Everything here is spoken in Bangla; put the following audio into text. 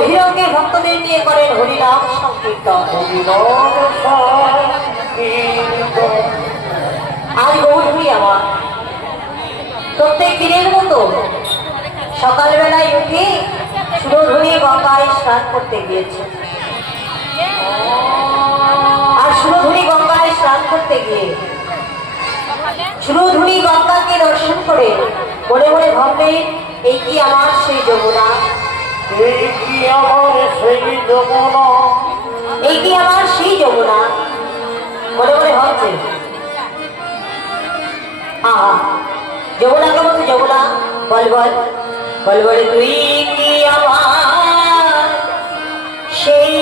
বহিরঙ্গে ভক্তদের নিয়ে করেন হরিনাম সংকীর্তন। আজ গৌরী আমার প্রত্যেক দিনের মতো সকালবেলায় উঠে সুরধুনী গঙ্গায় স্নান করতে গিয়েছে। আর সুরধুনী গঙ্গায় স্নান করতে গিয়ে সুরধুনী গঙ্গাকে দর্শন করে মনে মনে ভাবলেন, এই কি আমার সেই যমুনা, এই কি আমার সেই যমুনা, এই কি আমার সেই যমুনা। মনে মনে ভাবছে, আহা যমুনা কেমন যমুনা, বল বল বল বলে তুই কি আমার সেই